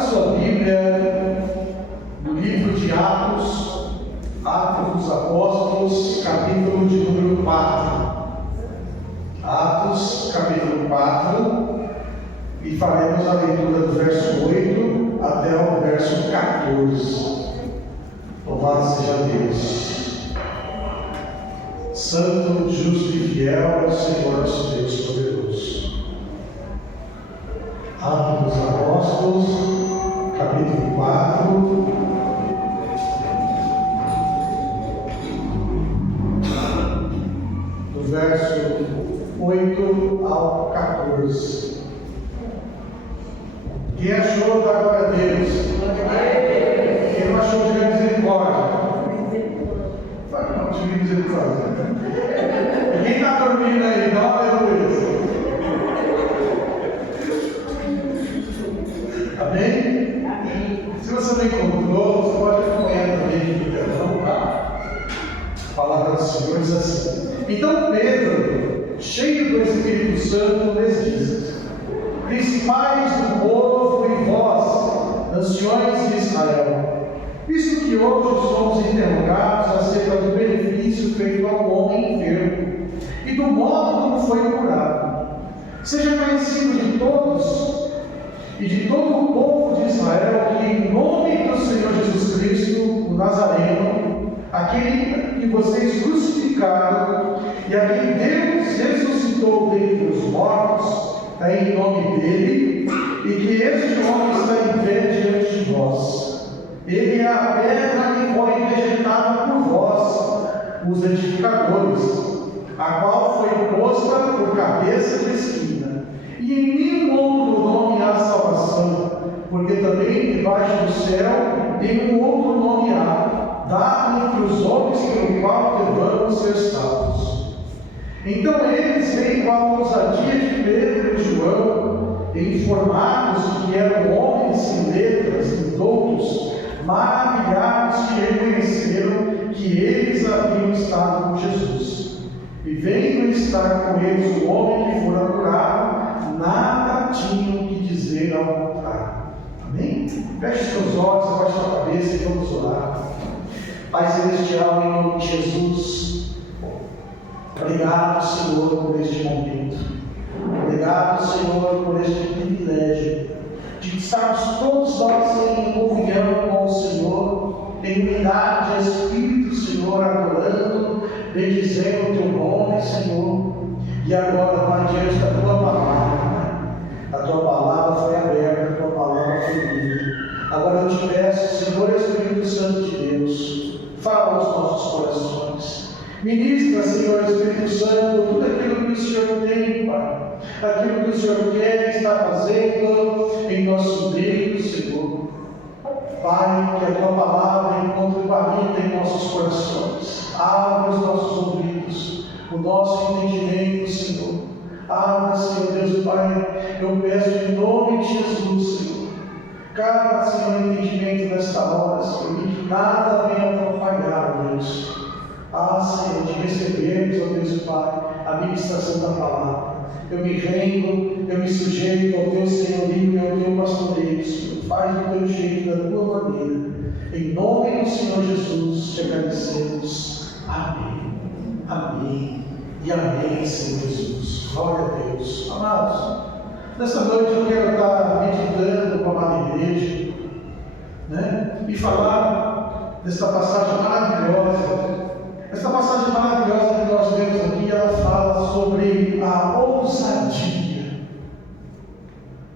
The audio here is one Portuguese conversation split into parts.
sua Bíblia no livro de Atos dos Apóstolos, capítulo de número 4. Atos, capítulo 4, e faremos a leitura do verso 8 até o verso 14. Louvado seja Deus. Santo, justo e fiel é o Senhor nosso Deus poderoso. Atos dos Apóstolos, capítulo 4, do verso 8 ao 14. Quem achou, dá glória a Deus. Quem não achou, diga misericórdia. Não, diga misericórdia. E quem está dormindo aí, dá uma aleluia. Amém? Se você não encontrou, você pode acompanhar também aqui no telão, tá? A palavra do Senhor diz assim: então Pedro, cheio do Espírito Santo, lhes disse: principais do povo e vós, anciões de Israel, visto que hoje somos interrogados acerca do benefício feito ao homem enfermo e do modo como foi curado, seja conhecido de todos e de todo o povo de Israel que, em nome do Senhor Jesus Cristo, o Nazareno, aquele que vocês crucificaram e a quem Deus ressuscitou dentre os mortos, é em nome dele, e que este homem está em pé diante de vós. Ele é a pedra que foi rejeitada por vós, os edificadores, a qual foi posta por cabeça de esquina. E em nenhum outro nome há salvação, porque também debaixo do céu nenhum outro nome há, dado entre os homens pelo qual devamos ser salvos. Então eles, veem com a ousadia de Pedro e João, informados de que eram homens sem letras e doutos, maravilhados que reconheceram que eles haviam estado com Jesus. E vendo estar com eles o homem que fora curado, nada tinham que dizer ao contrário. Amém? Feche seus olhos, abaixe sua cabeça e vamos orar. Pai Celestial, em nome de Jesus, obrigado, Senhor, por este momento. Obrigado, Senhor, por este privilégio de estarmos todos nós em comunhão com o Senhor, em unidade de Espírito, Senhor, adorando, bendizendo o Teu nome, Senhor. E agora, Pai, diante da Tua palavra, a Tua palavra foi aberta, a Tua palavra foi lida. Agora eu te peço, Senhor Espírito Santo de Deus, fala aos nossos corações. Ministra, Senhor Espírito Santo, tudo aquilo que o Senhor tem, Pai. Aquilo que o Senhor quer e está fazendo em nosso meio, Senhor. Pai, que a Tua palavra encontre guarida em nossos corações. Abra os nossos ouvidos, o nosso entendimento, Senhor. Abra, Senhor Deus, Pai, eu peço em nome de Jesus, Senhor. Cada, Senhor, entendimento nesta hora, Senhor, que nada venha atrapalhar, Deus. Senhor, de recebermos, ó Deus Pai, a ministração da palavra. Eu me rendo, eu me sujeito ao Teu senhorio e ao Teu pastoreio, Senhor. Faz do Teu jeito, da Tua maneira. Em nome do Senhor Jesus, te agradecemos. Amém. Amém. E amém, Senhor Jesus. Glória a Deus. Amados, nesta noite eu quero estar meditando com a amada igreja, e falar desta passagem maravilhosa. Esta passagem maravilhosa que nós vemos aqui, ela fala sobre a ousadia.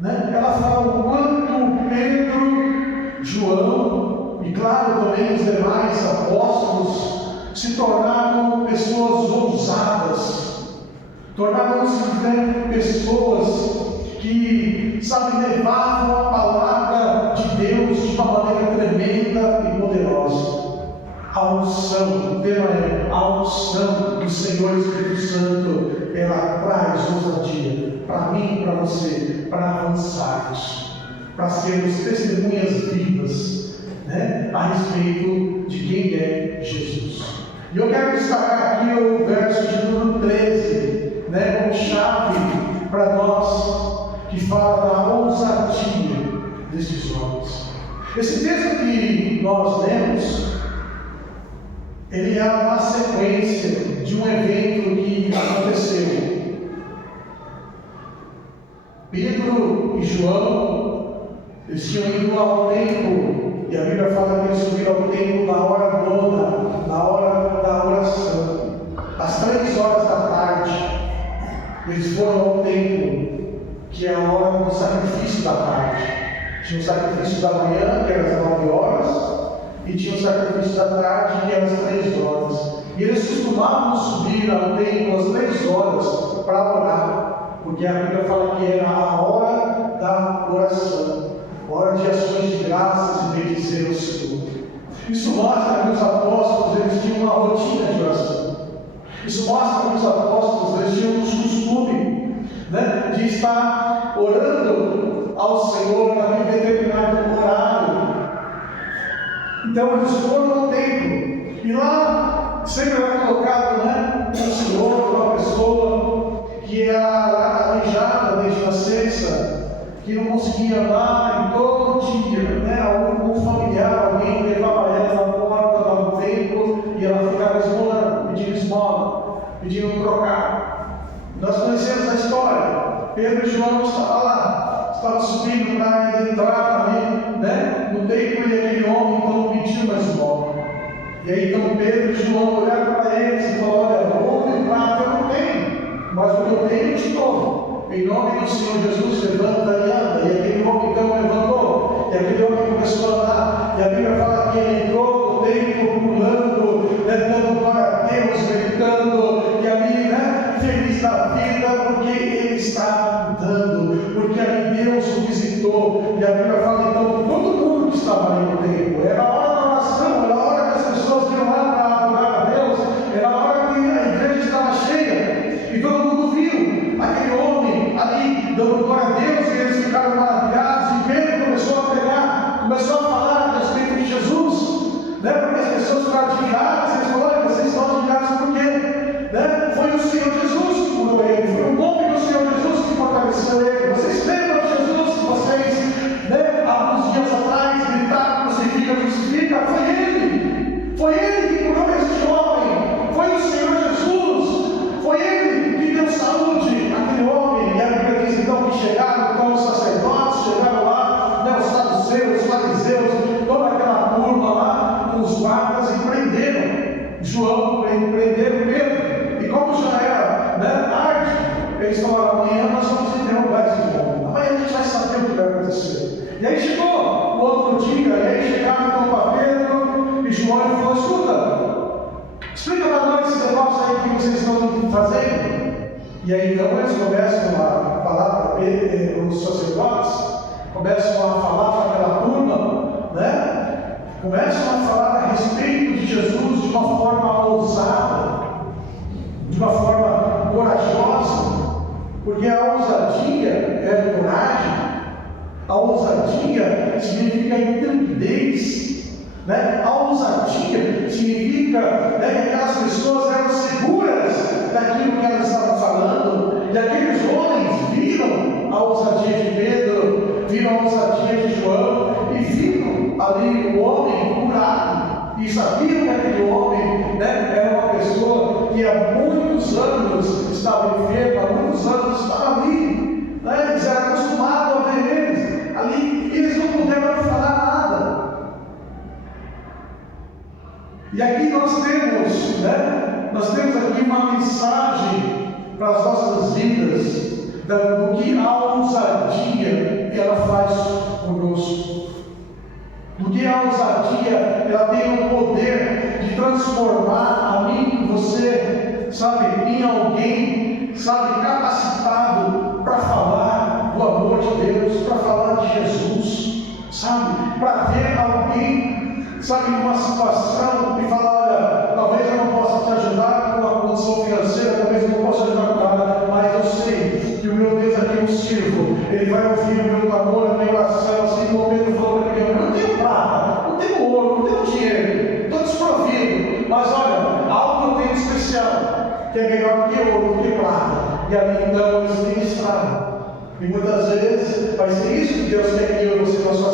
Ela fala o quanto Pedro, João e, claro, também os demais apóstolos se tornaram pessoas ousadas, tornaram-se pessoas que, levavam a palavra de Deus de uma maneira tremenda e poderosa. A unção, o tema é a unção do Senhor Espírito Santo, ela traz ousadia para mim e para você, para avançarmos, para sermos testemunhas vivas, a respeito de quem é Jesus. E eu quero destacar aqui o verso de número 13, como chave para nós, que fala da ousadia destes homens. Esse texto que nós lemos, ele é uma sequência de um evento que aconteceu. Pedro e João, eles tinham ido ao templo, e a Bíblia fala que eles subiram ao templo na hora nona, na hora da oração, às 3 horas da tarde. Eles foram ao templo, que é a hora do sacrifício da tarde. Tinha o sacrifício da manhã, que era às 9 horas, e tinha o sacrifício da tarde, que era às 3 horas. E eles costumavam subir ao templo às 3 horas para orar, porque a Bíblia fala que era a hora da oração, hora de ações de graças e bendizer ao Senhor. Isso mostra que os apóstolos eles tinham uma rotina de oração. Isso mostra que os apóstolos eles tinham um costume, né, de estar orando ao Senhor naquele determinado horário. Então eles foram ao templo, e lá sempre era colocado, né, um senhor, uma pessoa que era aleijada desde nascença, que não conseguia andar, e todo dia, né, algum familiar, alguém levava ela na porta do templo e ela ficava esmolando, pedindo esmola, pedindo trocar. Nós conhecemos a história. Pedro e João estavam lá, estavam subindo para entrar ali, né, no templo, e aquele homem então pediu uma esmola. E aí então Pedro e João olharam para eles e falaram: olha, ouro e prata eu não tenho, mas o que eu tenho eu te dou. Em nome do Senhor Jesus, levanta e anda. E aquele homem então levantou, e aquele homem começou a andar, e a Bíblia fala que ele entrou no templo pulando, dando glória a Deus, gritando, e ali, né, feliz da vida, porque ele estava andando, porque ali Deus o visitou. E a Bíblia fala então que todo mundo que estava ali no templo, era a hora da oração, era a hora que as pessoas iam lá para adorar a Deus, era a hora que a igreja estava cheia, e todo mundo viu aquele homem ali dando glória a Deus, e eles ficaram maravilhados. E Pedro começou a pregar, começou a falar a respeito de Jesus, né? Porque as pessoas ficaram admiradas, eles falaram: olha, vocês estão admirados por quê? Né? Foi o Senhor Jesus que curou ele, foi o nome do Senhor Jesus que fortaleceu ele. Vocês lembram de Jesus que vocês, né, alguns dias atrás gritaram: crucifica, crucifica? Foi ele que curou este homem, foi o Senhor Jesus, foi ele que deu saúde àquele homem. E a Bíblia diz então que chegaram então os sacerdotes, chegaram lá, né, os saduceus, os fariseus, toda aquela turma lá, com os guardas, e prenderam João, prenderam Pedro. E como já era, né, tarde, eles falaram: amanhã nós vamos interrogar esse homem, amanhã a gente vai saber o que vai acontecer. E aí chegou o outro dia, e aí chegaram então para Pedro e João e falou: escuta, explica para nós esse negócio aí que vocês estão fazendo. E aí então eles começam a falar para os sacerdotes, começam a falar para aquela turma, né? Começam a falar a respeito de Jesus de uma forma ousada, de uma forma corajosa, porque a ousadia é coragem, a ousadia significa intrepidez, né? A ousadia significa, né, que aquelas pessoas eram seguras daquilo que elas estavam falando, e aqueles homens viram a ousadia de Pedro, viram a ousadia de João, e viram ali o homem curado, e sabiam que aquele homem, né, era uma pessoa que há muitos anos estava enferma, há muitos anos estava ali, né? Eles eram acostumados a ver eles ali, e eles não puderam falar nada. E aqui nós temos, né, aqui uma mensagem para as nossas vidas, do que a ousadia ela faz conosco. Porque a ousadia ela tem o poder de transformar a mim e você, sabe, em alguém, sabe, capacitado para falar do amor de Deus, para falar de Jesus, sabe, para ver alguém, sabe, numa situação e falar: olha, talvez eu não possa te ajudar com a condição financeira, talvez eu não possa ajudar com nada, mas eu sei que o meu Deus a quem eu sirvo, Ele vai ouvir o meu clamor, a minha oração. Assim como Pedro falou para mim: eu não tenho prata, não tenho ouro, não tenho dinheiro, estou desprovido, mas olha, algo eu tenho especial, que é melhor do que ouro, do que prata. E ali então eles ministraram. E muitas vezes vai ser isso que Deus quer que eu e você nós façamos.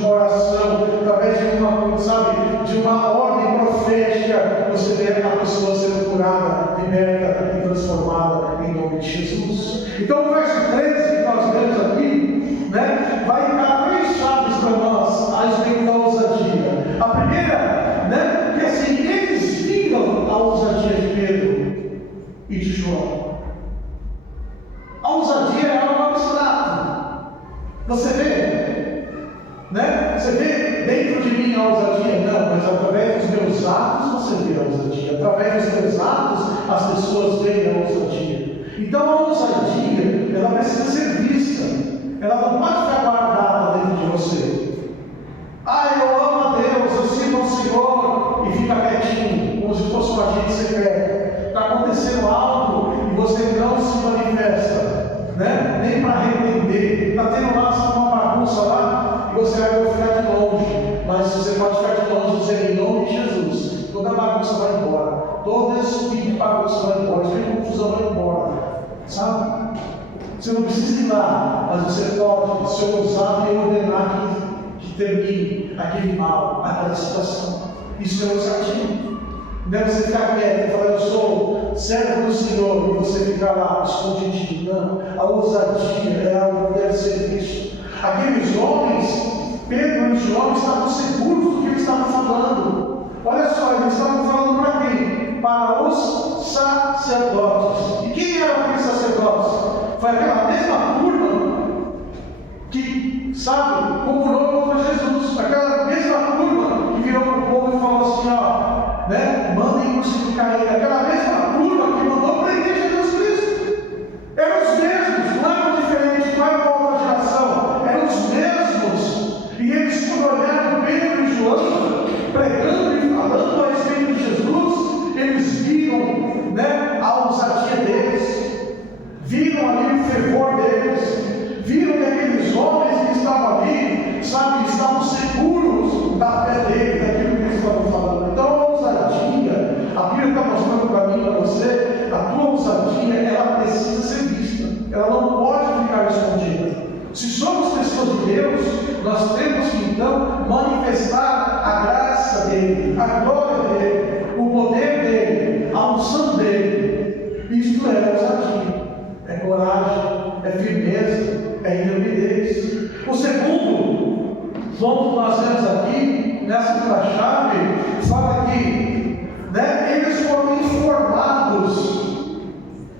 uma oração, através de uma, sabe, de uma ordem profética, você vê a pessoa sendo curada, liberta e transformada em nome de Jesus. Então o verso 13 que nós lemos aqui, né, vai dar três chaves para nós a respeito da ousadia. A primeira, né, que assim, eles viram a ousadia de Pedro e de João. A ousadia é algo abstrato. Você vê, né? Você vê dentro de mim a ousadia? Não, mas através dos meus atos você vê a ousadia. Através dos meus atos as pessoas veem a ousadia. Então a ousadia, ela precisa ser vista. Ela não pode ficar guardada dentro de você. Ah, eu amo a Deus, eu sirvo ao Senhor, e fica quietinho, como se fosse um agente secreto. Está acontecendo algo e você não se manifesta, né? Nem para arrepender. Está tendo lá uma bagunça lá e você vai ficar de longe. Mas você pode ficar de longe e dizer em nome de Jesus. Toda bagunça vai embora. Todo esse tipo de bagunça vai embora. Esse tipo de confusão vai embora. Sabe? Você não precisa ir lá, mas você pode ser ousado e ordenar que termine aquele mal, aquela situação. Isso é ousadia. Não é você ficar quieto e falar, eu sou servo do Senhor, e você ficar lá escondidinho. Não, a ousadia é algo que deve ser visto. Aqueles homens, Pedro e João, estavam seguros do que eles estavam falando. Olha só, eles estavam falando para quem? Para os sacerdotes. E quem eram aqueles sacerdotes? Foi aquela mesma turma que, sabe, comulou contra Jesus. Aquela mesma turma que virou para o povo e falou assim, ó, né, mandem crucificar ele. Aquela mesma turma que mandou prender Jesus Cristo. Eram os mesmos, não eram diferentes, não era uma outra geração. Eram os mesmos. E eles, quando olharam Pedro e João pregando e falando a respeito de Jesus, eles viram, né, a ousadia deles. Viram ali o fervor deles, viram que aqueles homens que estavam ali, sabe, estavam seguros da fé deles, daquilo que eles estavam falando. Então a ousadia, a Bíblia está mostrando para mim e para você, a tua ousadia, ela precisa ser vista, ela não pode ficar escondida. Se somos pessoas de Deus, nós temos que então manifestar a graça dele, a glória dele, o poder dele, a unção dele. Isto é ousadia. É coragem, é firmeza, é intrepidez. O segundo ponto que nós temos aqui, nessa chave, fala que, né, eles foram informados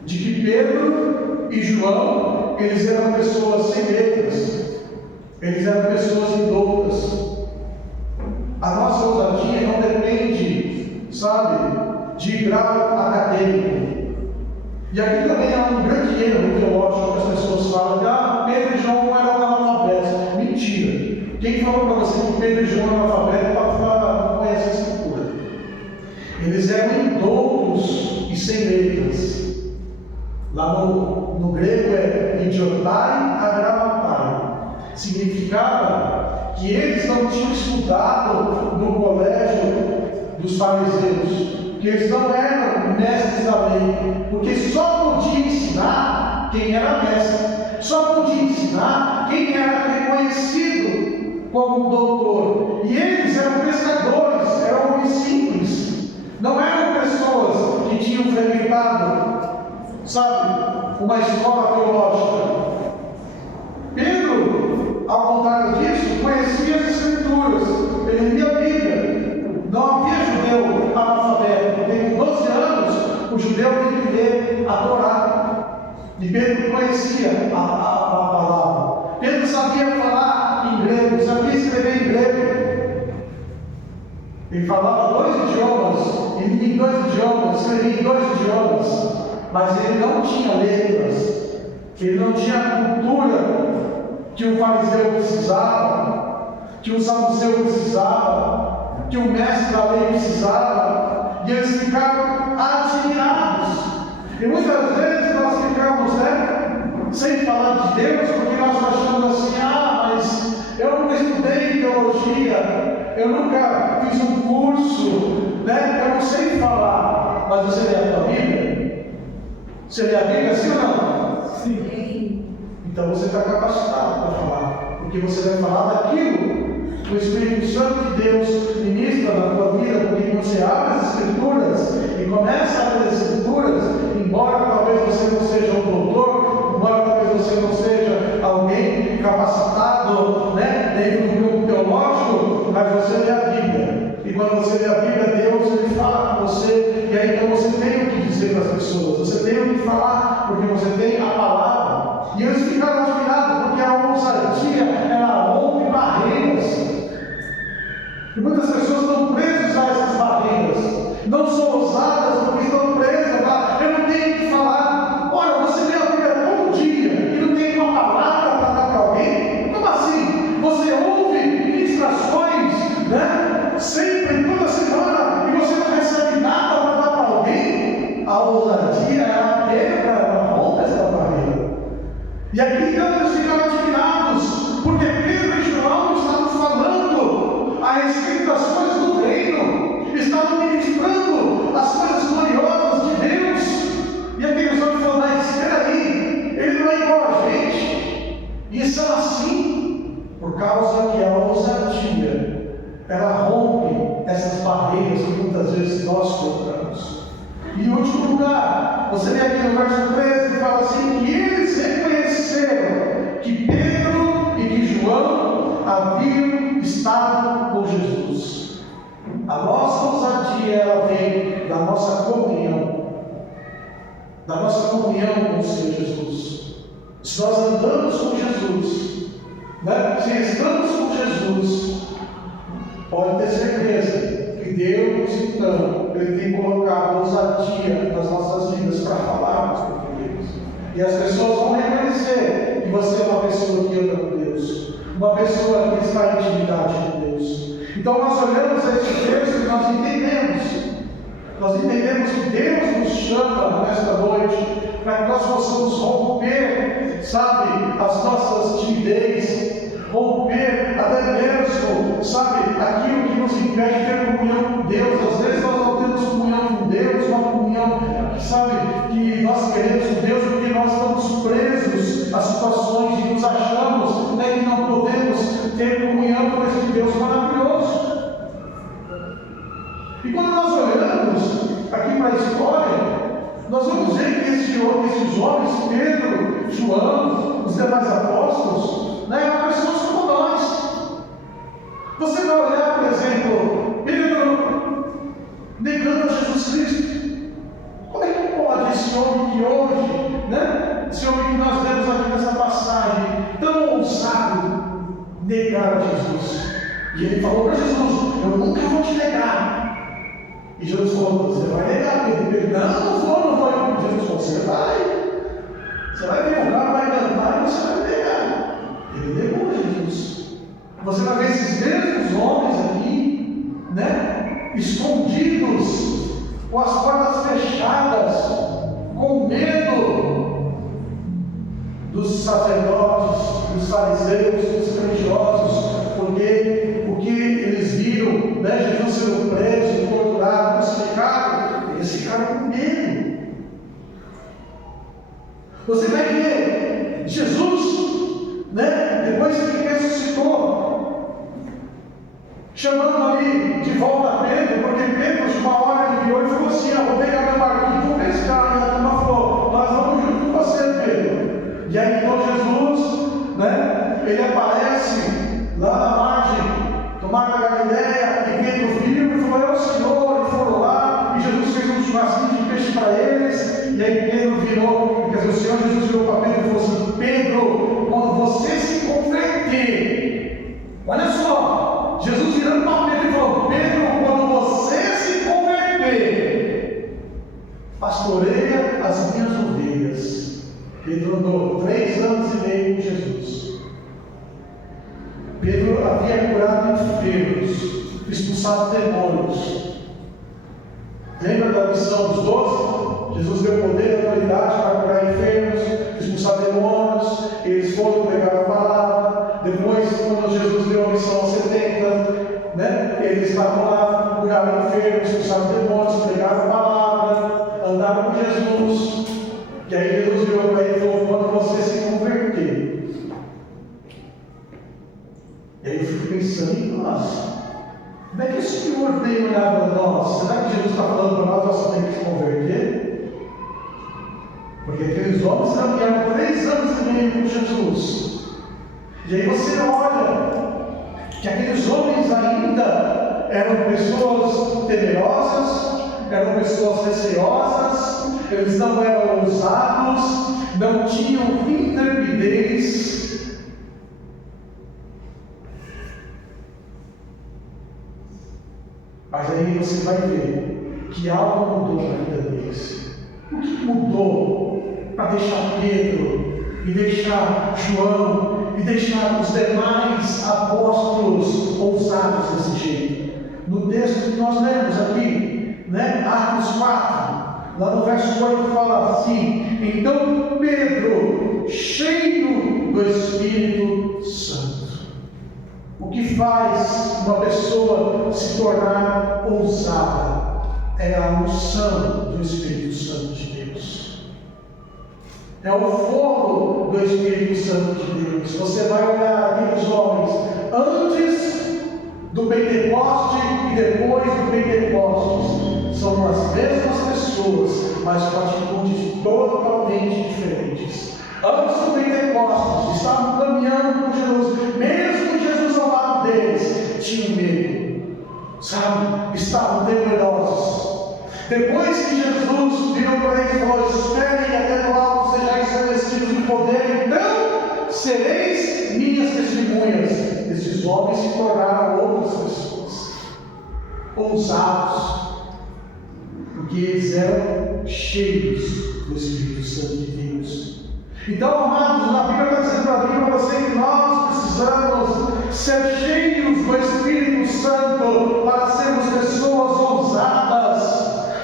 de que Pedro e João, eles eram pessoas sem letras, eles eram pessoas indoutas. A nossa ousadia não depende, sabe, de grau acadêmico. E aqui também há um grande erro teológico que as pessoas falam que Pedro e João não eram analfabetos. Mentira. Quem falou para você que Pedro e João eram analfabetos não conhece a Escritura. Eles eram indoutos e sem letras. Lá no grego é idiotai agramatai. Significava que eles não tinham estudado no colégio dos fariseus, que eles não eram mestres da lei, porque só podia ensinar quem era mestre, só podia ensinar quem era reconhecido como um doutor. E eles eram pescadores, eram homens simples, não eram pessoas que tinham frequentado, sabe, uma escola teológica. Pedro, ao contrário disso, conhecia as Escrituras, ele lia a Bíblia. Não havia judeu analfabeto, porque com 12 anos o judeu tem que ler a Torá. E Pedro conhecia a palavra. Pedro sabia falar em grego, sabia escrever em grego. Ele falava 2 idiomas, ele lia em 2 idiomas, escrevia em 2 idiomas, mas ele não tinha letras, ele não tinha a cultura que o fariseu precisava, que o saduceu precisava, que o mestre da lei precisava, e eles ficaram admirados. E muitas vezes nós ficamos, né, sem falar de Deus, porque nós achamos assim, mas eu nunca estudei teologia, eu nunca fiz um curso, né, eu não sei falar. Mas você lê a tua Bíblia? Você lê a Bíblia, sim ou não? Sim. Então você está capacitado para falar, porque você vai falar daquilo o Espírito Santo de Deus ministra na tua vida, porque você abre as Escrituras e começa a ler as Escrituras, embora talvez você não seja um doutor, embora talvez você não seja alguém capacitado, dentro do grupo teológico, mas você lê a Bíblia. E quando você lê a Bíblia, Deus ele fala com você, e aí então você tem o que dizer para as pessoas, você tem o que falar, porque você tem a palavra. E eles ficaram admirados, porque a ousadia ela rompe barreiras. E muitas pessoas estão presas a essas barreiras, não são ousadas porque estão presas a eu não tenho o que falar. Olha, você lê a Bíblia todo dia e não tem uma palavra para dar para alguém? Como assim? Você ouve ministrações, sempre, toda semana, e você não recebe nada para dar para alguém? A ousadia, ela quebra, ela rompe essa barreira. E aqui então eles ficaram admirados, porque Pedro e João estavam falando a respeito das coisas do reino, estavam ministrando as coisas gloriosas de Deus. E aqueles homens falaram: mas espera aí, ele não é igual a gente. E são assim, por causa que a ousadia ela rompe essas barreiras que muitas vezes nós colocamos. E em último lugar, você vê aqui no verso 13, ele fala assim: que eles reconheceram que Pedro e que João haviam estado com Jesus. A nossa ousadia ela vem da nossa comunhão com o Senhor Jesus. Se nós andamos com Jesus, se estamos com Jesus, pode ter certeza que Deus, então, Ele tem colocado ousadia nas nossas vidas para falarmos com Deus. E as pessoas vão reconhecer que você é uma pessoa que anda com Deus, uma pessoa que está em intimidade com Deus. Então nós olhamos esse texto e nós entendemos que Deus nos chama nesta noite para que nós possamos romper, as nossas timidez, romper até mesmo, aquilo que nos impede de ter comunhão com Deus. Às vezes nós não temos comunhão com Deus, uma comunhão, que nós queremos com Deus, porque nós estamos presos a situações de que nos achamos, que não podemos ter comunhão com esse Deus maravilhoso. E quando nós olhamos aqui para a história, nós vamos ver que esses homens, Pedro, João, os demais apóstolos, eram pessoas como nós. Você vai olhar, por exemplo, Pedro negando a Jesus Cristo. Como é que pode esse homem que hoje, esse homem que nós vemos aqui nessa passagem, tão ousado, negar a Jesus? E ele falou para Jesus: eu nunca vou te negar. E Jesus falou: você vai negar, Pedro? Não vou. Jesus falou: você vai ver, o cara vai cantar e você vai negar. Ele negou Jesus. Você vai ver esses mesmos homens aqui, escondidos, com as portas fechadas, com medo dos sacerdotes, dos fariseus, dos religiosos, porque o que eles viram, Jesus sendo preso, torturado, crucificado, eles ficaram com medo. Você vai ver Jesus, depois que ressuscitou, chamando ali de volta Pedro, porque Pedro, uma hora ele virou e falou assim: vou pegar meu barquinho e vou pescar. E a turma falou: nós vamos junto com você, Pedro. E aí então Jesus, ele aparece lá na margem do mar da Galileia, e Pedro viu e falou: é o Senhor. E foram lá, e Jesus fez um churrasquinho de peixe para eles. E aí Pedro virou, o Senhor Jesus virou para Pedro e falou assim: Pedro, quando você se converter, olha só, Jesus virando para Pedro e falou: Pedro, quando você se converter, pastoreia as minhas ovelhas. Pedro andou 3 anos e meio com Jesus. Pedro havia curado enfermos, expulsado demônios. Lembra da missão dos 12? Jesus deu poder e autoridade para curar enfermos, expulsar demônios. Eles foram pregar a palavra. Depois, quando Jesus deu a missão aos 70, eles estavam lá, curaram enfermos, expulsaram demônios, pregaram a palavra, andaram com Jesus. E aí Jesus virou para ele e falou: quando você se converter. E aí eu fico pensando em nós. Como é que o Senhor tem olhado para nós? Será que Jesus está falando para nós, você tem que se converter? Porque aqueles homens caminharam 3 anos e meio com Jesus. E aí você olha que aqueles homens ainda eram pessoas temerosas, eram pessoas receosas, eles não eram ousados, não tinham intrepidez. Mas aí você vai ver que algo mudou na vida deles. O que mudou para deixar Pedro, e deixar João, e deixar os demais apóstolos ousados desse jeito? No texto que nós lemos aqui, Atos 4, lá no verso 8 fala assim: então Pedro, cheio do Espírito Santo. O que faz uma pessoa se tornar ousada é a unção do Espírito Santo de Deus. É o fogo do Espírito Santo de Deus. Você vai olhar aqueles homens antes do Pentecoste e depois do Pentecoste. São as mesmas pessoas, mas com atitudes totalmente diferentes. Antes do Pentecostes, estavam caminhando com Jesus, mesmo Jesus ao lado deles, tinham medo, sabe? Estavam temerosos. Depois que Jesus virou para eles e falou: esperem até no alto sejais revestidos de poder, então sereis minhas testemunhas. Esses homens se tornaram outras pessoas, ousados, porque eles eram cheios do Espírito Santo de Deus. Então, amados, a Bíblia está dizendo para mim e para você que nós precisamos ser cheios do Espírito Santo para sermos pessoas ousadas,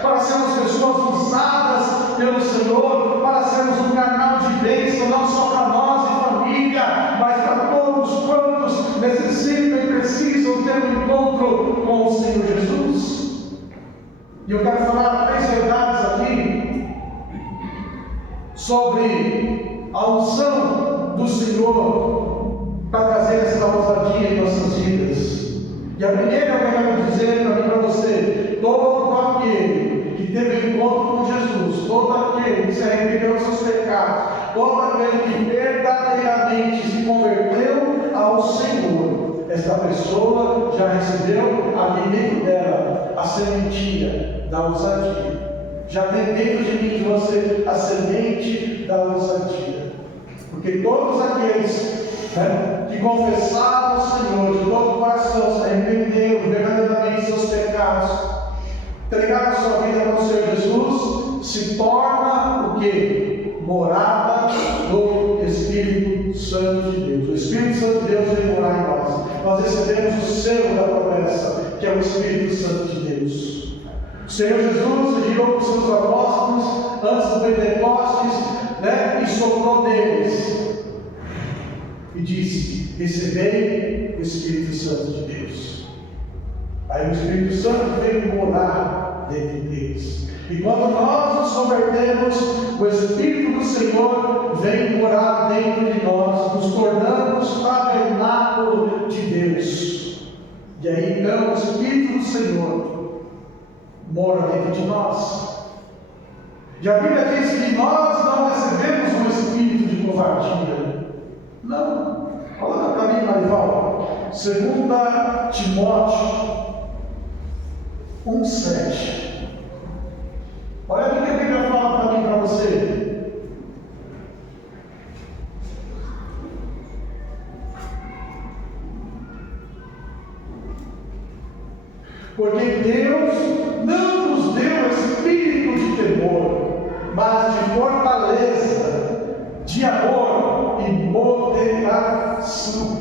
para sermos pessoas usadas pelo Senhor, para sermos um canal de bênção, não só para nós e família, mas para todos quantos necessitam e precisam ter um encontro com o Senhor Jesus. E eu quero falar 3 verdades aqui sobre a unção do Senhor para trazer essa ousadia em nossas vidas. E a primeira eu quero dizer para mim e para você: todo aquele que teve encontro com Jesus, todo aquele que se arrependeu dos seus pecados, todo aquele que verdadeiramente se converteu ao Senhor, esta pessoa já recebeu ali dentro dela a sementinha da ousadia. Já tem dentro de mim, de você, a semente da ousadia. Porque todos aqueles que confessaram o Senhor de todo o coração, se arrependeram verdadeiramente de seus pecados, entregaram sua vida para o Senhor Jesus, se torna o quê? Morada do Espírito Santo de Deus. O Espírito Santo de Deus vem morar em nós. Nós recebemos o selo da promessa, que é o Espírito Santo de Deus. O Senhor Jesus girou com os seus apóstolos antes do Pentecostes, e soprou neles e disse: recebei o Espírito Santo de Deus. Aí o Espírito Santo veio morar dentro deles. E quando nós nos convertemos, o Espírito do Senhor vem morar dentro de nós, nos tornamos tabernáculo de Deus. E aí então o Espírito do Senhor mora dentro de nós. E a Bíblia diz que nós não recebemos um espírito de covardia. Não. Coloca para mim, Marival. 2 Timóteo 1,7. Olha o que a Bíblia fala para mim e para você. Porque Deus não nos deu espírito de temor, mas de fortaleza, de amor e moderação.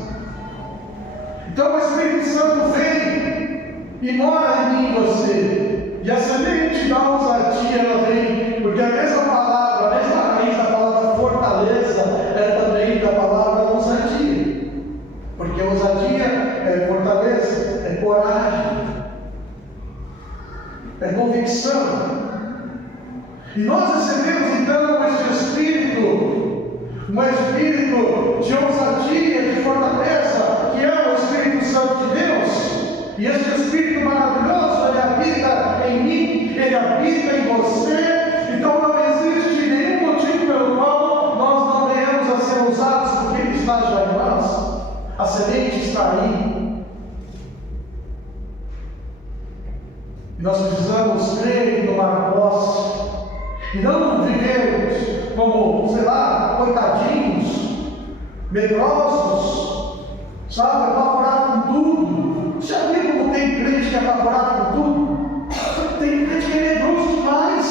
Então o Espírito Santo vem e mora em mim e você. E a semente da ousadia ela vem, porque a mesma palavra, a mesma raiz da palavra fortaleza é também da palavra ousadia. Porque ousadia é fortaleza, é coragem, é convicção. E nós recebemos então este espírito, um espírito de ousadia, de fortaleza, que é o Espírito Santo Santo de Deus. E esse Espírito maravilhoso, ele habita em mim, ele habita em você. Então não existe nenhum motivo pelo qual nós não venhamos a ser usados, porque ele está já em nós. A semente está aí. E nós precisamos crer e tomar posse. E não vivermos como, sei lá, coitadinhos, medrosos, sabe, apavorados com tudo. Já viu como tem crente que é apavorado com tudo? Tem crente que é medroso demais.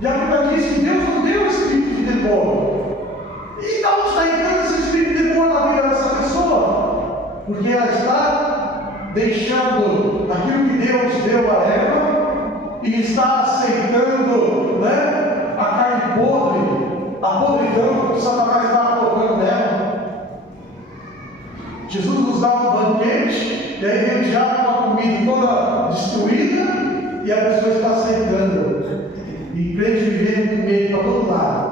E a Bíblia diz que Deus não deu espírito de temor. E de onde está entrando esse espírito de temor na vida dessa pessoa? Porque ela está deixando aquilo que Deus deu a ela e está aceitando, né, a carne podre, a podridão que Satanás está colocando nela. Jesus nos dá um banquete, e aí vem o diabo com a comida toda destruída, e a pessoa está aceitando. E crente vivendo com medo para todo lado.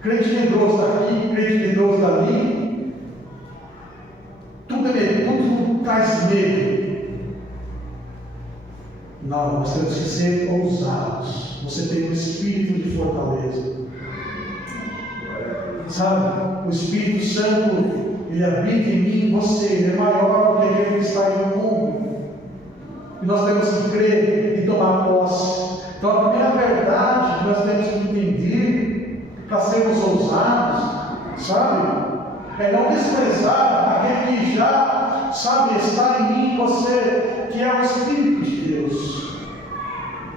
Crente medroso daqui, crente medroso dali. Tudo é medo, tudo traz medo. Não, nós temos que ser ousados. Você tem um espírito de fortaleza. Sabe, o Espírito Santo, ele habita em mim e você. Ele é maior do que aquele que está no mundo. E nós temos que crer e tomar posse. Então a primeira verdade que nós temos que entender para sermos ousados, sabe, é não desprezar aquele que já, sabe, está em mim e você, que é o Espírito de Deus.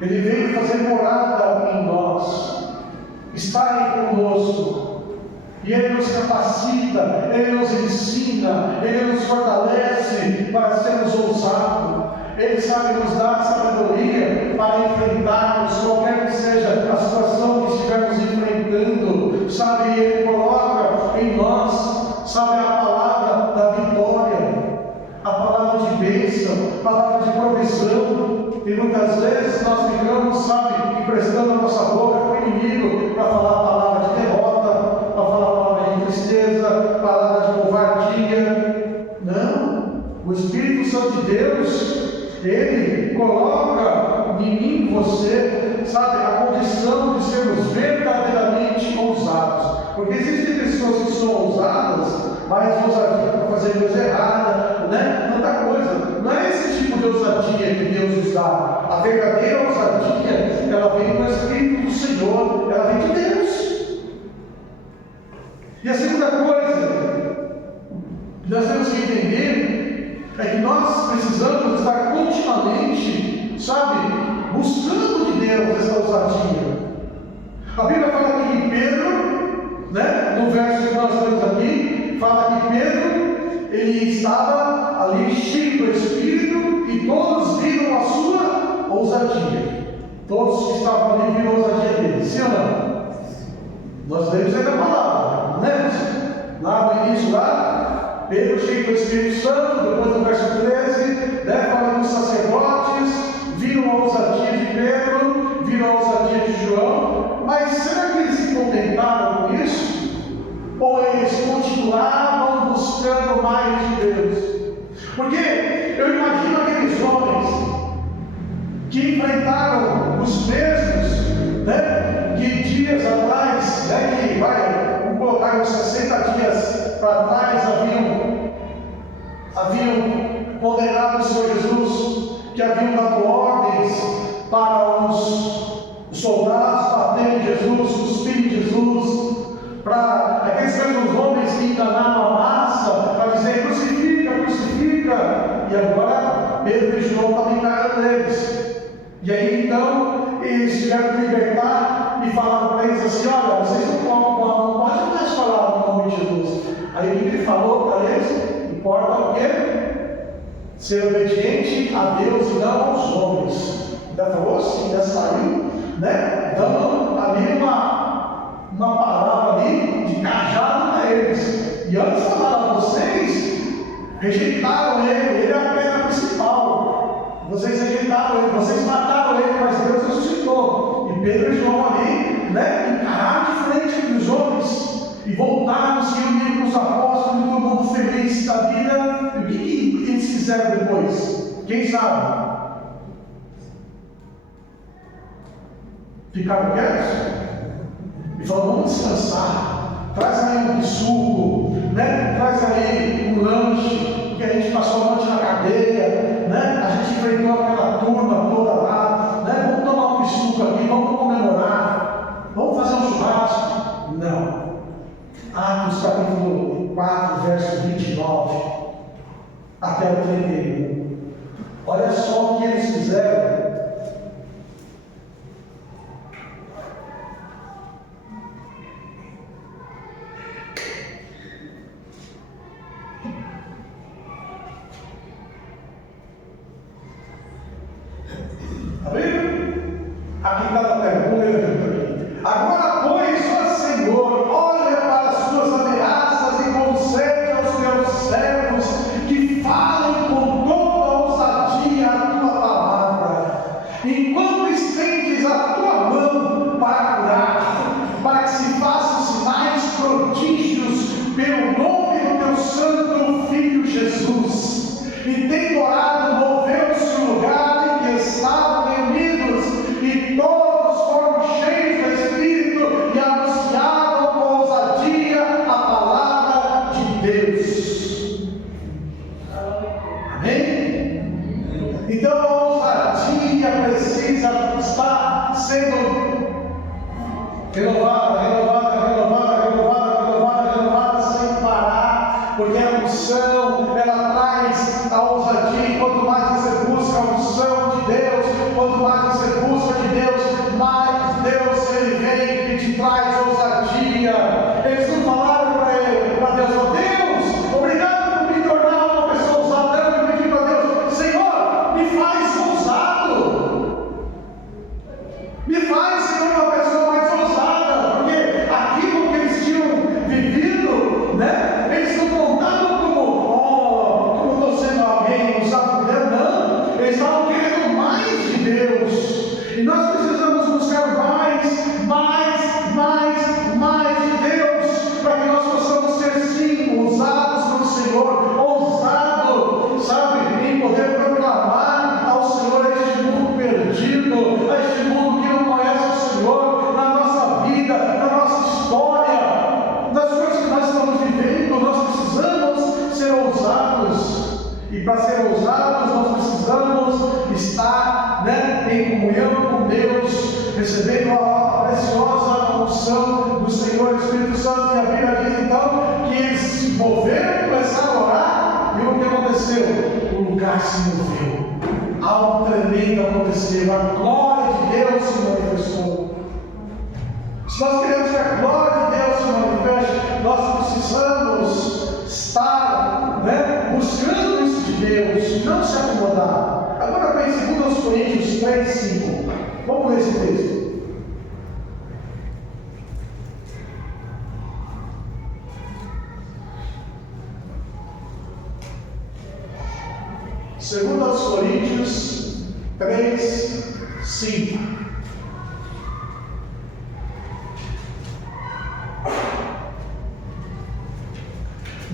Ele veio fazer morada em nós, está aí conosco, e Ele nos capacita, Ele nos ensina, Ele nos fortalece para sermos ousados. Ele sabe nos dar sabedoria para enfrentarmos qualquer que seja a situação que estivermos enfrentando, sabe, Ele coloca em nós, sabe, a palavra da vitória, a palavra de bênção, a palavra de provisão. E muitas vezes nós ficamos, sabe, emprestando a nossa boca para o inimigo para falar a palavra de derrota, para falar a palavra de tristeza, palavra de covardia. Não, o Espírito Santo de Deus, ele coloca em mim e você, sabe, a condição de sermos verdadeiramente ousados. Porque existem pessoas que são ousadas, mas ousadia para fazer coisa errada, né? Tanta coisa. Não é esse tipo de ousadia que Deus nos dá. A verdadeira ousadia, ela vem do Espírito do Senhor, ela vem de Deus. E a segunda coisa que nós temos que entender é que nós precisamos estar continuamente, sabe, buscando de Deus essa ousadia. A Bíblia fala aqui que Pedro, né, no verso que nós temos aqui, fala que Pedro, ele estava ali cheio do Espírito e todos viram a sua ousadia. Todos que estavam ali viram a ousadia dele, sim ou não? Nós lemos aí a palavra, não lemos? Lá no início, lá, Pedro cheio do Espírito Santo, depois no verso 13, né, falando dos sacerdotes, viram a ousadia de Pedro, viram a ousadia de João, mas será que eles se contentaram com isso? Ou eles continuavam buscando mais de Deus? Porque eu imagino aqueles homens que enfrentaram os mesmos, né, que dias atrás, né, que vamos colocar uns 60 dias para trás, haviam condenado o Senhor Jesus, que haviam dado ordens para os soldados baterem Jesus, cuspirem Jesus, para aqueles mesmos homens que enganaram a massa, para dizer crucifica, crucifica, e agora Pedro e João estavam encarando eles. E aí então eles tiveram que libertar e falaram para eles assim: olha, vocês não podem mais falar no nome de Jesus. Aí o que ele falou para eles? Importa o quê? Ser obediente a Deus e não aos homens. Ainda falou assim, ainda saiu, né, dando ali uma palavra ali de cajado para eles. E antes de falar a vocês, rejeitaram ele é a pedra principal. Vocês rejeitaram ele, vocês mataram ele, mas Deus ressuscitou. E Pedro e João ali, né, encararam de frente dos homens e voltaram, se uniram com os apóstolos, todo mundo feliz da vida. fizeram depois? Quem sabe? Ficaram quietos? E falaram, vamos descansar. Traz aí um suco, né? Traz aí um lanche, porque a gente passou a noite na cadeia, né? A gente enfrentou aquela turma toda lá, né? Vamos tomar um suco aqui, vamos comemorar, vamos fazer um churrasco. Não. Atos capítulo 4, verso 29 até o 31. Olha só o que eles fizeram. Está vendo? Aqui está na terra, vou ler aqui. Agora, pois, ó Senhor, olha para as tuas ameaças e concede aos teus servos que falem com toda ousadia a tua palavra, enquanto estendes a tua mão para curar, para que se façam sinais prodígios pelo nome do teu santo Filho Jesus. E tendo orado, moveu-se o lugar em que estavam reunidos, e todos foram cheios do Espírito e anunciavam com ousadia a palavra de Deus. Amém? Então a ousadia precisa estar sendo renovada sem parar, porque a unção, ela traz a ousadia, e quanto mais você busca a unção de Deus, quanto mais você busca de Deus, mais Deus ele vem e te traz ousadia. Eles não falaram para Deus, ó Deus, obrigado por me tornar uma pessoa ousada. Eu pedi para Deus, Senhor, me faz ousado, me faz, Senhor, uma pessoa mais ousada, porque aquilo que eles tinham vivido, né? Eles não contavam como estou sendo alguém usado por Deus, não. Eles estavam querendo mais de Deus. E nós precisamos buscar mais de Deus, para que nós possamos ser sim ousados pelo Senhor, ousado, sabe, em poder proclamar ao Senhor a este mundo perdido, a este mundo que não conhece o Senhor, na nossa vida, na nossa história, nas coisas que nós estamos vivendo. Nós precisamos ser ousados, e para ser ousados nós precisamos estar, né, em comunhão com Deus, recebendo a preciosa unção do Senhor Espírito Santo. E a Bíblia diz então que eles se moveram, começaram a orar, e o que aconteceu? O lugar se moveu, algo tremendo aconteceu, a glória de Deus se manifestou. Se nós queremos que a glória de Deus se manifeste, nós precisamos estar, né, buscando isso de Deus, não se acomodar. Agora vem 2 Coríntios 3, 5. Vamos ler esse texto. Segundo aos Coríntios 3, 5.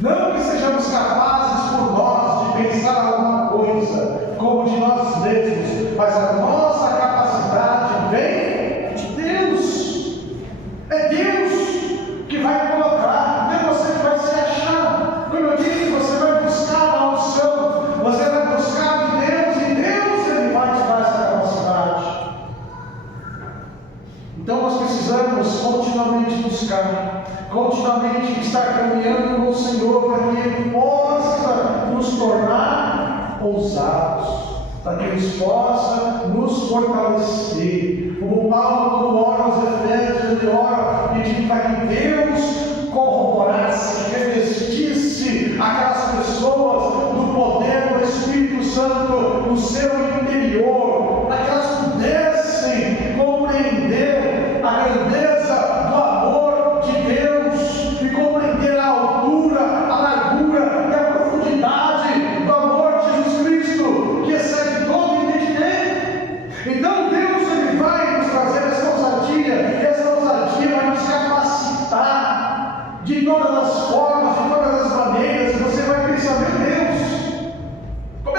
Não que sejamos capazes por nós de pensar alguma coisa como de nós mesmos, mas a nossa capacidade vem de Deus. É Deus que vai colocar, não é você que vai se achar. Como eu disse, você vai buscar a unção, você vai buscar de Deus, e Deus ele vai te dar essa capacidade. Então nós precisamos continuamente buscar, continuamente estar caminhando com o Senhor, para que Ele possa nos tornar ousados, para que Ele possa nos fortalecer. Como Paulo, quando ora aos Efésios, ele ora pedindo para que Deus corroborasse, revestisse aquelas pessoas do poder do Espírito Santo no seu interior, para que elas pudessem compreender a grandeza do amor de Deus, e compreender a altura, a largura e a profundidade do amor de Jesus Cristo, que excede todo entendimento. Então Deus ele vai nos trazer essa ousadia, e essa ousadia vai nos capacitar de todas as formas, de todas as maneiras, e você vai pensar, meu Deus, como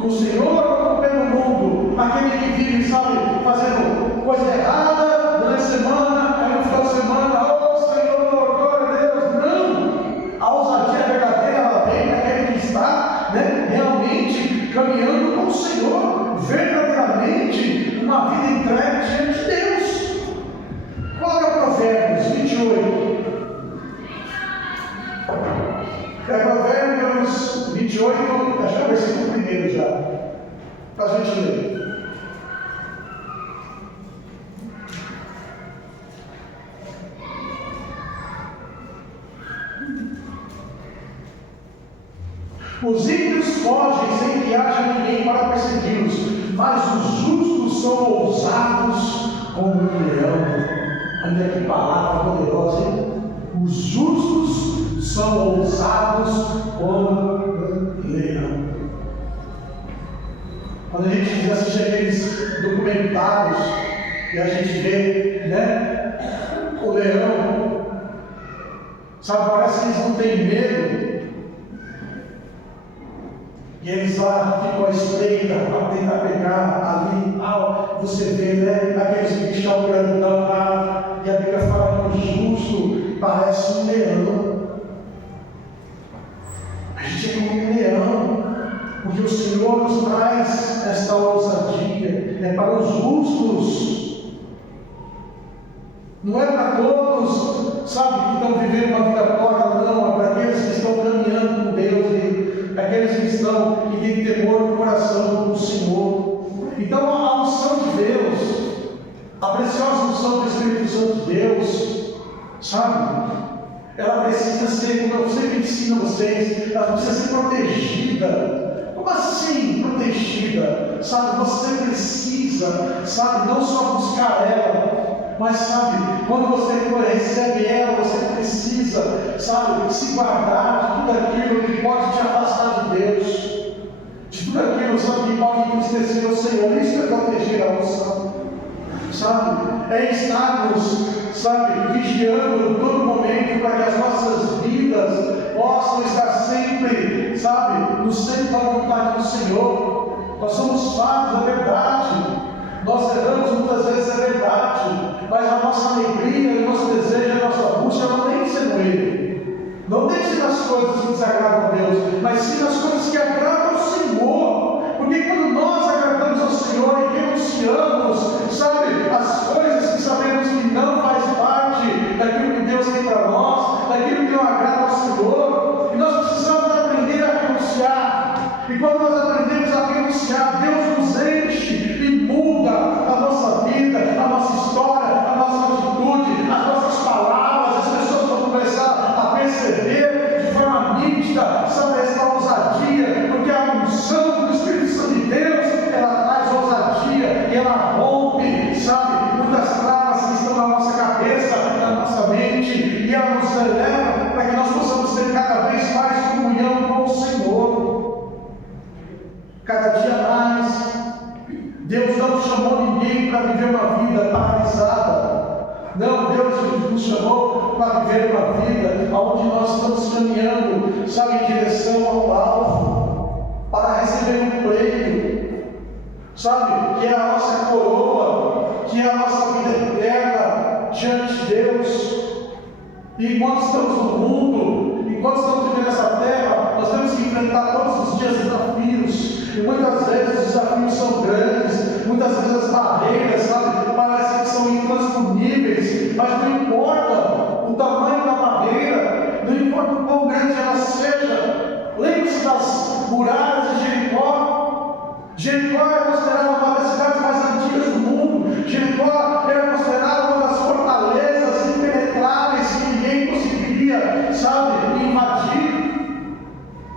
com o Senhor ou com o pé no mundo? Aquele que vive, sabe, fazendo coisa errada durante a semana, aí no final de semana, oh Senhor, glória a Deus. Não! A ousadia verdadeira, ela vem daquele que está, né, realmente caminhando com o Senhor, verdadeiramente, uma vida entregue diante de Deus. Coloca Provérbios 28. Provérbios 28, acho que é o versículo 1 já, para a gente ler. Os ímpios fogem sem que haja ninguém para persegui-los, mas os justos são ousados como um leão. Olha que palavra poderosa, hein? Os justos são ousados como um leão. Quando a gente assiste aqueles documentários e a gente vê, né, o leão, sabe, parece que eles não têm medo. E eles lá ficam à espreita para tentar pegar ali. Você vê, né, aqueles que estão grandão lá, e a Bíblia fala que o justo parece um leão. A gente é como um leão, porque o Senhor nos traz esta ousadia, é para os justos. Não é para todos, sabe, que estão vivendo uma vida própria, não, é para aqueles que estão caminhando com Deus, e aqueles que estão, que têm temor no coração do Senhor. Então a unção de Deus, a preciosa unção do Espírito Santo de Deus, sabe, ela precisa ser, como eu sempre ensino a vocês, ela precisa ser protegida. Como assim protegida? Sabe, você precisa, sabe, não só buscar ela, mas sabe, quando você recebe ela, você precisa, sabe, se guardar de tudo aquilo que pode te afastar de Deus, de tudo aquilo, sabe, que pode entristecer o Senhor. Isso é proteger a unção, sabe, é estarmos, sabe, vigiando em todo momento para que as nossas vidas possam estar sempre, sabe, no centro da vontade do Senhor. Nós somos falhos, é verdade. Nós erramos muitas vezes, é verdade, mas a nossa alegria, o nosso desejo, a nossa busca não tem que ser no Ele, não tem que ser nas coisas que desagradam a Deus, mas sim nas coisas que agradam ao Senhor, porque quando nós agradamos ao Senhor e renunciamos, sabe, as coisas que sabemos que não faz parte daquilo que Deus tem para nós, daquilo que não agrada ao Senhor, e nós precisamos aprender a renunciar, e quando nós aprendemos a renunciar, Deus nos enche e muda a nossa vida, a nossa história, a nossa atitude, as nossas palavras. As pessoas vão começar a perceber de forma nítida, sabe, essa ousadia, porque a unção do Espírito Santo de Deus, ela traz ousadia e ela rompe, sabe, muitas travas que estão na nossa cabeça, na nossa mente, e ela nos eleva para que nós possamos ter cada vez mais comunhão com o Senhor, cada dia mais. Deus não chamou ninguém para viver uma vida paralisada. Não, Deus nos chamou para viver uma vida onde nós estamos caminhando, sabe, em direção ao alvo, para receber um prêmio, sabe, que é a nossa coroa, que é a nossa vida eterna diante de Deus. E enquanto estamos no mundo, enquanto estamos vivendo nessa terra, nós temos que enfrentar todos os dias desafios. E muitas vezes os desafios são grandes, muitas vezes as barreiras, sabe, parecem que são intransponíveis, mas não importa o tamanho da barreira, não importa o quão grande ela seja. Lembre-se das muralhas de Jericó. Jericó é considerada uma das cidades mais antigas do mundo. Jericó era considerada uma das fortalezas impenetráveis que ninguém conseguiria, sabe, invadir.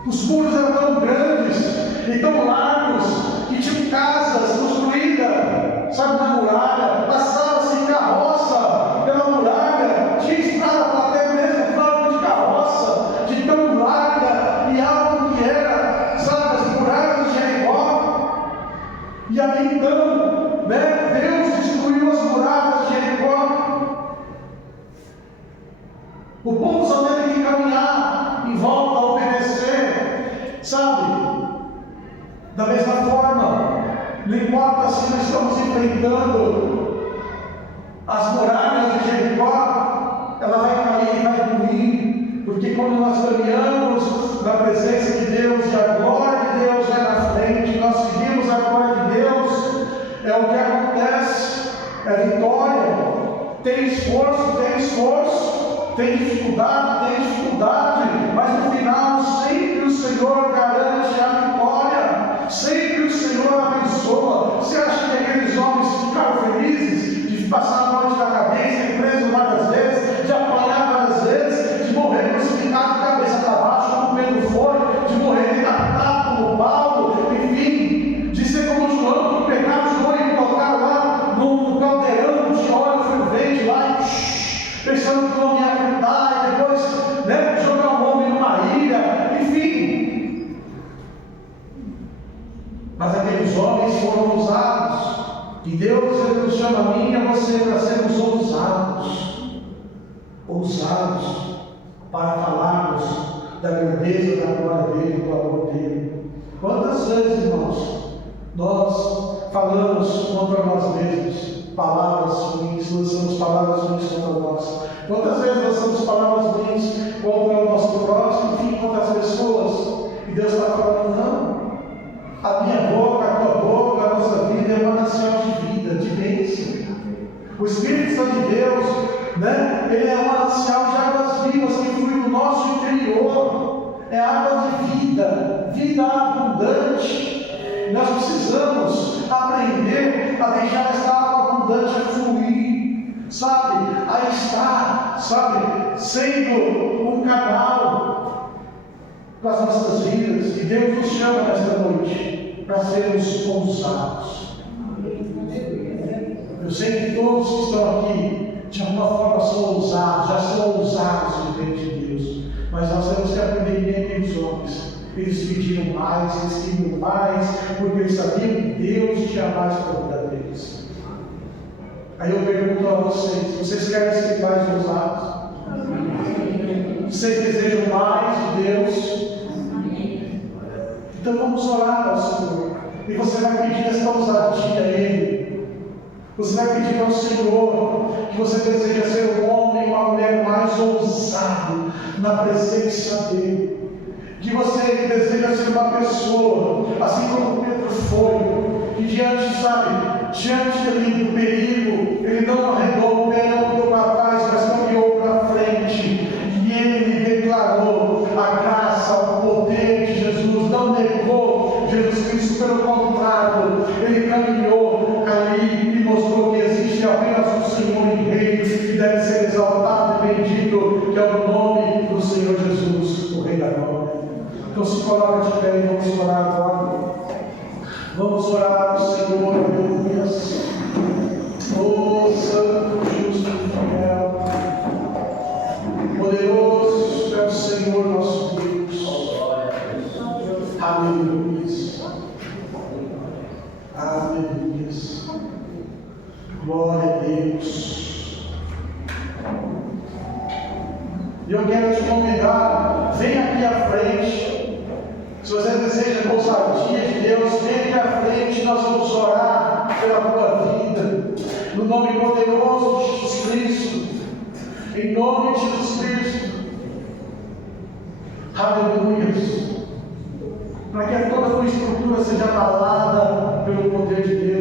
Os muros eram tão grandes e tão largos que tinham casas construídas, sabe, na muralha. Passava-se carroça pela muralha, tinha estrada para até mesmo fábrica de carroça, de tão larga e alta que era, sabe, as muralhas de Jericó. E aí então, né, Deus destruiu as muralhas de Jericó. O povo só teve que caminhar em volta, obedecer, sabe? Da mesma forma, não importa se nós estamos enfrentando as muralhas de Jericó, ela vai cair, vai ruir, porque quando nós caminhamos na presença de Deus e a glória de Deus vai na frente, nós seguimos a glória de Deus, é o que acontece, é vitória. Tem esforço, tem dificuldade, mas no final sempre o Senhor garante a vitória, sempre o Senhor abençoa. Você acha que aqueles homens ficaram felizes de passar a noite na cabeça, de preso várias vezes, de apanhar várias vezes, de morrer crucificado de cabeça para baixo, como Pedro foi, de morrer decapitado como Paulo, enfim, de ser como João, que pegaram João e colocaram lá num caldeirão de óleo fervente lá, pensando que o homem ia gritar e depois jogar o homem numa ilha, enfim. Mas aqueles homens foram ousados, e Deus nos chama a mim e a você para sermos ousados para falarmos da grandeza da glória dele, do amor dele. Quantas vezes, irmãos, nós falamos contra nós mesmos palavras ruins, lançamos palavras ruins contra nós? Quantas vezes lançamos palavras ruins contra o nosso próximo, enfim, contra as pessoas? E Deus está falando, não. A minha boca, a tua boca, a nossa vida é uma manancial de vida, de bênção. O Espírito Santo de Deus, ele é um manancial de águas vivas que flui no nosso interior. É água de vida, vida abundante. Nós precisamos aprender a deixar essa água abundante fluir, a estar, sendo um canal para as nossas vidas. E Deus nos chama nesta noite para sermos ousados. Eu sei que todos que estão aqui, de alguma forma, são ousados, já são ousados diante de Deus. Mas nós temos que aprender bem aqueles homens. Eles pediram mais, eles queriam mais, porque eles sabiam que Deus tinha mais para a vida deles. Aí eu pergunto a vocês querem ser mais ousados? Vocês desejam mais de Deus? Então vamos orar ao Senhor. E você vai pedir esta ousadia a Ele. Você vai pedir ao Senhor que você deseja ser um homem, uma mulher mais ousado na presença dEle. Que você deseja ser uma pessoa, assim como Pedro foi, que diante do perigo, ele não arredou o pé, não olhou para trás, mas caminhou para frente. E ele declarou a graça, o poder de Jesus, não negou Jesus Cristo, pelo contrário, ele caminhou ali e mostrou que existe apenas um Senhor e Rei, que deve ser exaltado e bendito, que é o nome do Senhor Jesus, o Rei da Glória. Então se coloca de pé e vamos orar agora. Vamos orar ao Senhor, aleluias. Oh, Santo, justo e fiel, poderoso é o Senhor nosso Deus. Aleluias. Aleluias. Glória a Deus. E eu quero te convidar, vem aqui à frente. Se você deseja a ousadia de Deus, vem aqui à frente, nós vamos orar pela tua vida, no nome poderoso de Jesus Cristo, em nome de Jesus Cristo. Aleluia. Para que toda a tua estrutura seja abalada pelo poder de Deus.